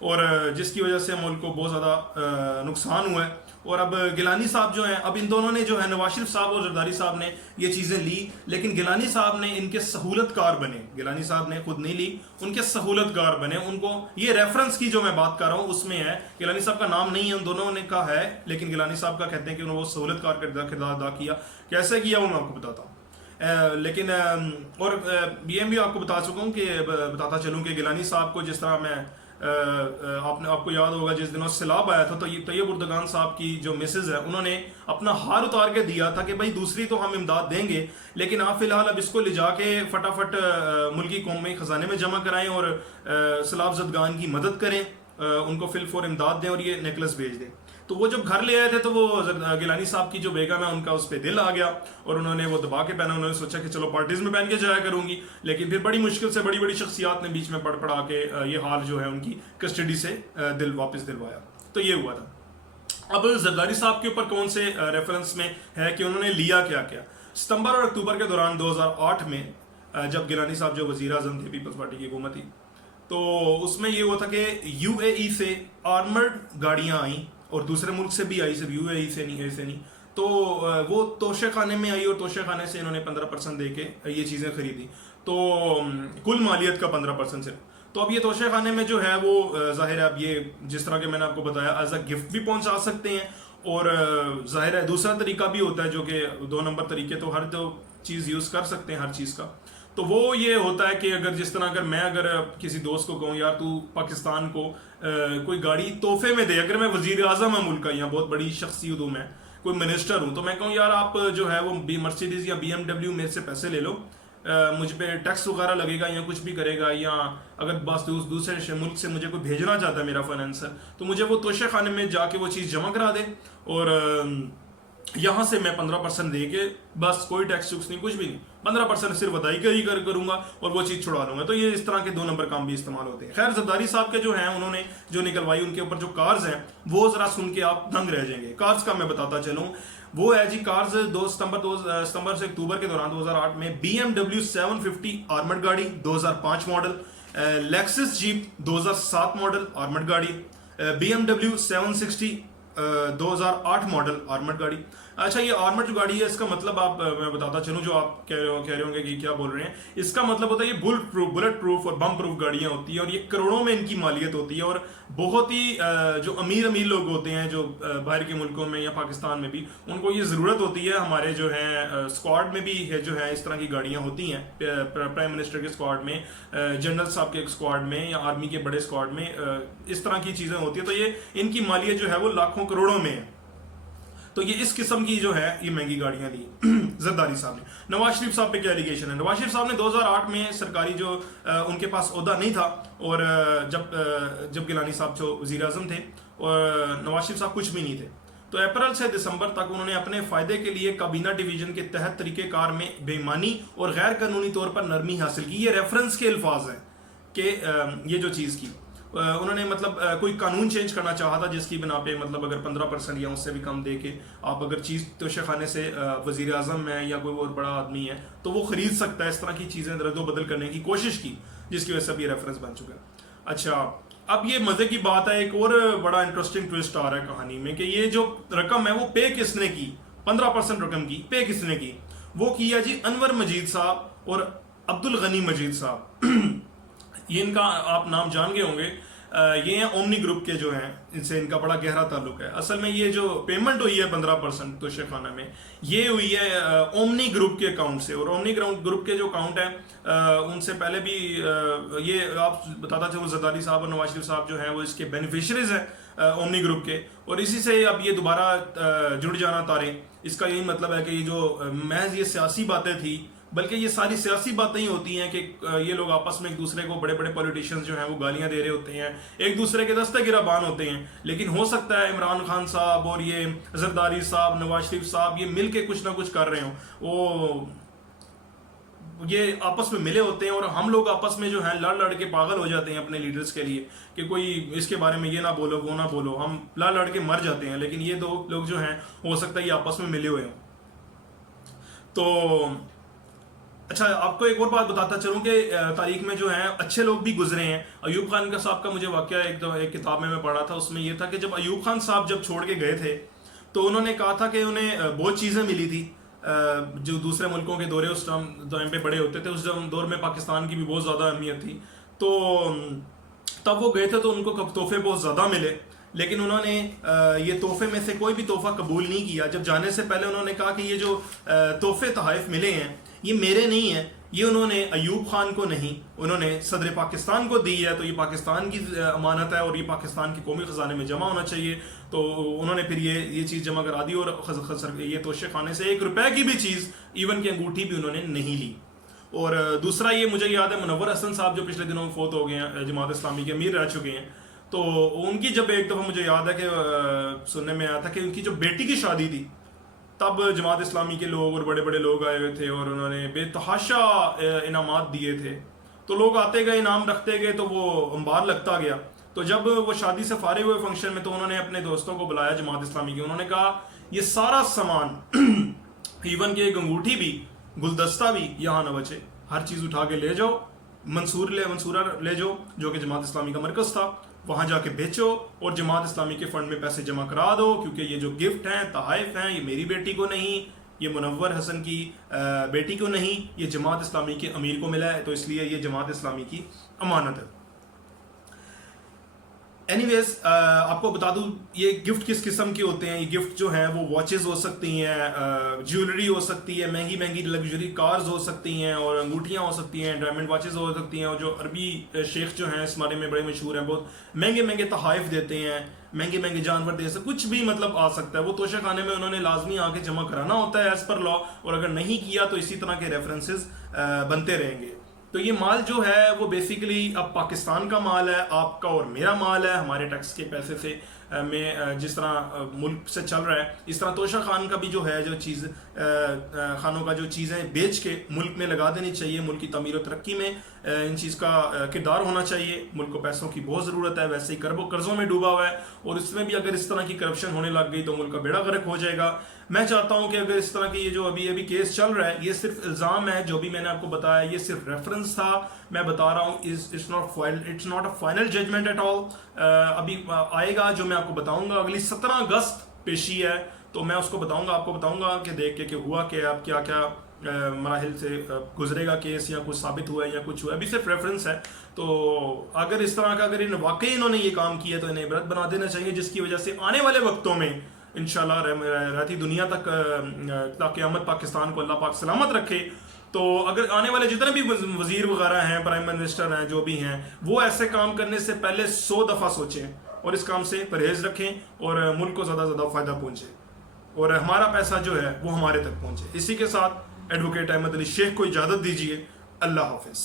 اور جس کی وجہ سے ملک کو بہت زیادہ نقصان ہوا ہے۔ اور اب گیلانی صاحب جو ہیں، اب ان دونوں نے جو ہے نواز شریف صاحب اور زرداری صاحب نے یہ چیزیں لی، لیکن گیلانی صاحب نے ان کے سہولت کار بنے، گیلانی صاحب نے خود نہیں لی، ان کے سہولت کار بنے۔ ان کو یہ ریفرنس کی جو میں بات کر رہا ہوں اس میں ہے، گیلانی صاحب کا نام نہیں ہے، ان دونوں نے کہا ہے، لیکن گیلانی صاحب کا کہتے ہیں کہ انہوں نے وہ سہولت کار کردار ادا کیا۔ کیسے کیا وہ میں آپ کو بتاتا ہوں، لیکن اور یہ بھی آپ کو بتاتا چلوں کہ گیلانی صاحب کو جس طرح میں آپ کو یاد ہوگا جس دنوں سیلاب آیا تھا تو طیب اردگان صاحب کی جو مسز ہے انہوں نے اپنا ہار اتار کے دیا تھا کہ بھائی دوسری تو ہم امداد دیں گے، لیکن آپ فی الحال اب اس کو لے جا کے فٹافٹ ملکی قومی خزانے میں جمع کرائیں اور سیلاب زدگان کی مدد کریں، ان کو فی الفور امداد دیں اور یہ نیکلس بھیج دیں۔ تو وہ جب گھر لے آئے تھے تو وہ گیلانی صاحب کی جو بیگم ہے ان کا اس پہ دل آ گیا اور انہوں نے وہ دبا کے پہنا، انہوں نے سوچا کہ چلو پارٹیز میں پہن کے جایا کروں گی، لیکن پھر بڑی مشکل سے بڑی بڑی شخصیات نے بیچ میں پڑا کے یہ حال جو ہے ان کی کسٹڈی سے واپس دلوایا۔ تو یہ ہوا تھا۔ اب زرداری صاحب کے اوپر کون سے ریفرنس میں ہے کہ انہوں نے لیا کیا ستمبر اور اکتوبر کے دوران 2008 میں جب گیلانی صاحب جو وزیر اعظم تھے پیپلز پارٹی کی حکومت تھی، تو اس میں یہ ہوا تھا کہ یو اے ای سے آرمرڈ گاڑیاں آئیں اور دوسرے ملک سے بھی آئی، صرف یو اے ای سے نہیں، تو وہ توشے خانے میں آئی اور توشے خانے سے انہوں نے 15% دے کے یہ چیزیں خریدی، تو کل مالیت کا 15% صرف۔ تو اب یہ توشے خانے میں جو ہے وہ ظاہر ہے اب یہ جس طرح کہ میں نے آپ کو بتایا ایز اے گفٹ بھی پہنچا سکتے ہیں، اور ظاہر ہے دوسرا طریقہ بھی ہوتا ہے جو کہ 2 نمبر طریقے، تو ہر تو چیز یوز کر سکتے ہیں ہر چیز کا۔ تو وہ یہ ہوتا ہے کہ اگر جس طرح اگر کسی دوست کو کہوں یار تو پاکستان کو کوئی گاڑی تحفے میں دے، اگر میں وزیر اعظم ہوں ملک کا یا بہت بڑی شخصیت ہوں، میں کوئی منسٹر ہوں، تو میں کہوں یار آپ جو ہے وہ مرسیڈیز یا BMW میرے سے پیسے لے لو، مجھ پہ ٹیکس وغیرہ لگے گا یا کچھ بھی کرے گا، یا اگر بس دوسرے ملک سے مجھے کوئی بھیجنا چاہتا ہے میرا فائنینسر، تو مجھے وہ توشے خانے میں جا کے وہ چیز جمع کرا دے اور یہاں سے میں 15% دے کے بس کوئی ٹیکس نہیں، کچھ بھی نہیں، 15% صرف ادائی کروں گا اور وہ چیز چھڑا لوں گا۔ تو یہ اس طرح کے 2 نمبر کام بھی استعمال ہوتے ہیں۔ خیر زرداری صاحب کے جو ہیں انہوں نے جو نکلوائی ان کے اوپر جو کارز ہیں وہ ذرا سن کے آپ دنگ رہ جائیں گے۔ کارز کا میں بتاتا چلوں، وہ ہے جی کارز 2 ستمبر سے اکتوبر کے دوران 2008 میں BMW 750 آرمڈ گاڑی 2005 model, Lexus jeep 2007 model armed گاڑی، BMW 760 2008 ماڈل آرمڈ گاڑی۔ اچھا یہ آرمڈ جو گاڑی ہے اس کا مطلب میں بتاتا چلوں، جو آپ کہہ رہے ہوں گے کہ کیا بول رہے ہیں، اس کا مطلب ہوتا ہے یہ بلٹ پروف اور بم پروف گاڑیاں ہوتی ہیں اور یہ کروڑوں میں ان کی مالیت ہوتی ہے، اور بہت ہی جو امیر لوگ ہوتے ہیں جو باہر کے ملکوں میں یا پاکستان میں بھی، ان کو یہ ضرورت ہوتی ہے۔ ہمارے جو ہیں اسکواڈ میں بھی ہے جو ہے اس طرح کی گاڑیاں ہوتی ہیں، پرائم منسٹر کے اسکواڈ میں، جنرل صاحب کے اسکواڈ میں یا آرمی کے بڑے اسکواڈ میں اس طرح کی چیزیں ہوتی ہیں، تو یہ ان کی مالیت جو ہے وہ لاکھوں کروڑوں میں ہے۔ تو یہ اس قسم کی جو ہے یہ مہنگی گاڑیاں دی زرداری صاحب نے۔ نواز شریف صاحب پہ کیا ایلیگیشن ہے؟ نواز شریف صاحب نے 2008 میں سرکاری جو ان کے پاس عہدہ نہیں تھا، اور جب گیلانی صاحب جو وزیر اعظم تھے اور نواز شریف صاحب کچھ بھی نہیں تھے، تو اپریل سے دسمبر تک انہوں نے اپنے فائدے کے لیے کابینہ ڈویژن کے تحت طریقہ کار میں بے ایمانی اور غیر قانونی طور پر نرمی حاصل کی۔ یہ ریفرنس کے الفاظ ہیں کہ یہ جو چیز کی انہوں نے مطلب کوئی قانون چینج کرنا چاہا تھا جس کی بنا پہ مطلب اگر 15% یا اس سے بھی کم دے کے آپ اگر چیز توشے خانے سے وزیر اعظم ہے یا کوئی اور بڑا آدمی ہے تو وہ خرید سکتا ہے، اس طرح کی چیزیں رد و بدل کرنے کی کوشش کی، جس کی وجہ سے اب یہ ریفرنس بن چکا ہے۔ اچھا اب یہ مزے کی بات ہے، ایک اور بڑا انٹرسٹنگ ٹوسٹ آ رہا ہے کہانی میں کہ یہ جو رقم ہے وہ پے کس نے کی، 15% رقم کی پے کس نے کی؟ وہ کیا جی انور مجید صاحب اور عبد الغنی مجید صاحب۔ یہ ان کا آپ نام جان گئے ہوں گے، یہ ہیں اومنی گروپ کے جو ہیں، ان سے ان کا بڑا گہرا تعلق ہے۔ اصل میں یہ جو پیمنٹ ہوئی ہے 15% توشے خانہ میں، یہ ہوئی ہے اومنی گروپ کے اکاؤنٹ سے، اور اومنی گروپ کے جو اکاؤنٹ ہیں ان سے پہلے بھی یہ آپ بتاتا چلوں زرداری صاحب اور نواز شریف صاحب جو ہیں وہ اس کے بینیفیشریز ہیں اومنی گروپ کے، اور اسی سے اب یہ دوبارہ جڑ جانا تارے۔ اس کا یہی مطلب ہے کہ یہ جو محض یہ سیاسی باتیں تھی، بلکہ یہ ساری سیاسی باتیں ہی ہوتی ہیں کہ یہ لوگ آپس میں ایک دوسرے کو بڑے بڑے پولیٹیشنز جو ہیں وہ گالیاں دے رہے ہوتے ہیں، ایک دوسرے کے دستے گربان ہوتے ہیں، لیکن ہو سکتا ہے عمران خان صاحب اور یہ زرداری صاحب، نواز شریف صاحب یہ مل کے کچھ نہ کچھ کر رہے ہوں، وہ یہ آپس میں ملے ہوتے ہیں، اور ہم لوگ آپس میں جو ہیں لڑ کے پاگل ہو جاتے ہیں اپنے لیڈرز کے لیے کہ کوئی اس کے بارے میں یہ نہ بولو وہ نہ بولو، ہم لڑ کے مر جاتے ہیں، لیکن یہ دو لوگ جو ہیں ہو سکتا ہے یہ آپس میں ملے ہوئے ہوں۔ تو اچھا آپ کو ایک اور بات بتاتا چلوں کہ تاریخ میں جو ہیں اچھے لوگ بھی گزرے ہیں. ایوب خان کا صاحب کا مجھے واقعہ ایک کتاب میں پڑھا تھا, اس میں یہ تھا کہ جب ایوب خان صاحب جب چھوڑ کے گئے تھے تو انہوں نے کہا تھا کہ انہیں بہت چیزیں ملی تھی جو دوسرے ملکوں کے دورے اس ٹائم پہ بڑے ہوتے تھے. اس دور میں پاکستان کی بھی بہت زیادہ اہمیت تھی, تو تب وہ گئے تھے تو ان کو تحفے بہت زیادہ ملے, لیکن انہوں نے یہ تحفے میں سے کوئی بھی تحفہ قبول نہیں کیا. جب جانے سے پہلے انہوں نے کہا کہ یہ جو تحفے تحائف ملے ہیں یہ میرے نہیں ہیں, یہ انہوں نے ایوب خان کو نہیں, انہوں نے صدر پاکستان کو دی ہے, تو یہ پاکستان کی امانت ہے اور یہ پاکستان کے قومی خزانے میں جمع ہونا چاہیے. تو انہوں نے پھر یہ چیز جمع کرا دی, اور یہ توشے خانے سے 1 روپے کی بھی چیز ایون کی انگوٹھی بھی انہوں نے نہیں لی. اور دوسرا یہ مجھے یاد ہے منور حسن صاحب جو پچھلے دنوں فوت ہو گئے ہیں, جماعت اسلامی کے امیر رہ چکے ہیں, تو ان کی جب ایک دفعہ مجھے یاد ہے کہ سننے میں آیا تھا کہ ان کی جو بیٹی کی شادی تھی تب جماعت اسلامی کے لوگ اور بڑے بڑے لوگ آئے ہوئے تھے اور انہوں نے بے تحاشا انعامات دیے تھے. تو لوگ آتے گئے, انعام رکھتے گئے, تو وہ انبار لگتا گیا. تو جب وہ شادی سے فارغ ہوئے فنکشن میں, تو انہوں نے اپنے دوستوں کو بلایا جماعت اسلامی کے, انہوں نے کہا یہ سارا سامان ایون کہ ایک انگوٹھی بھی, گلدستہ بھی یہاں نہ بچے, ہر چیز اٹھا کے لے جاؤ, منصورہ لے جاؤ جو کہ جماعت اسلامی کا مرکز تھا, وہاں جا کے بیچو اور جماعت اسلامی کے فنڈ میں پیسے جمع کرا دو, کیونکہ یہ جو گفٹ ہیں تحائف ہیں یہ میری بیٹی کو نہیں, یہ منور حسن کی بیٹی کو نہیں, یہ جماعت اسلامی کے امیر کو ملا ہے, تو اس لیے یہ جماعت اسلامی کی امانت ہے. اینی ویز آپ کو بتا دوں یہ گفٹ کس قسم کے ہوتے ہیں. یہ گفٹ جو ہیں وہ واچز ہو سکتی ہیں, جیولری ہو سکتی ہے, مہنگی مہنگی لگژری کارز ہو سکتی ہیں, اور انگوٹھیاں ہو سکتی ہیں, ڈائمنڈ واچز ہو سکتی ہیں, اور جو عربی شیخ جو ہیں اس بارے میں بڑے مشہور ہیں, بہت مہنگے مہنگے تحائف دیتے ہیں, مہنگے مہنگے جانور دے سکتے, کچھ بھی مطلب آ سکتا ہے. وہ توشہ خانے میں انہوں نے لازمی آ کے جمع کرانا ہوتا ہے ایز پر لا, اور اگر نہیں کیا تو اسی طرح کے ریفرنسز بنتے رہیں گے. تو یہ مال جو ہے وہ بیسیکلی اب پاکستان کا مال ہے, آپ کا اور میرا مال ہے, ہمارے ٹیکس کے پیسے سے میں جس طرح ملک سے چل رہا ہے, اس طرح توشہ خان کا بھی جو ہے جو چیز خانوں کا جو چیزیں بیچ کے ملک میں لگا دینی چاہیے. ملک کی تعمیر و ترقی میں ان چیز کا کردار ہونا چاہیے. ملک کو پیسوں کی بہت ضرورت ہے, ویسے ہی قرضوں میں ڈوبا ہوا ہے, اور اس میں بھی اگر اس طرح کی کرپشن ہونے لگ گئی تو ملک کا بیڑا غرق ہو جائے گا. میں چاہتا ہوں کہ اگر اس طرح کی یہ جو ابھی کیس چل رہا ہے یہ صرف الزام ہے, جو بھی میں نے آپ کو بتایا یہ صرف ریفرنس تھا. میں بتا رہا ہوں it's not a final judgment at all. ابھی آئے گا جو میں آپ کو بتاؤں گا, اگلی 17 اگست پیشی ہے, تو میں اس کو بتاؤں گا, آپ کو بتاؤں گا کہ دیکھ کے کہ ہوا کہ آپ کیا کیا مراحل سے گزرے گا کیس, یا کچھ ثابت ہوا ہے یا کچھ ہوا ہے. ابھی صرف ریفرنس ہے, تو اگر اس طرح کا اگر واقعی انہوں نے یہ کام کیا تو انہیں عبرت بنا دینا چاہیے, جس کی وجہ سے آنے والے وقتوں میں انشاءاللہ رہتی دنیا تک قیامت پاکستان کو اللہ پاک سلامت رکھے. تو اگر آنے والے جتنے بھی وزیر وغیرہ ہیں, پرائم منسٹر ہیں, جو بھی ہیں, وہ ایسے کام کرنے سے پہلے 100 دفعہ سوچیں اور اس کام سے پرہیز رکھیں, اور ملک کو زیادہ زیادہ فائدہ پہنچے, اور ہمارا پیسہ جو ہے وہ ہمارے تک پہنچے. اسی کے ساتھ ایڈوکیٹ احمد علی شیخ کو اجازت دیجیے. اللہ حافظ.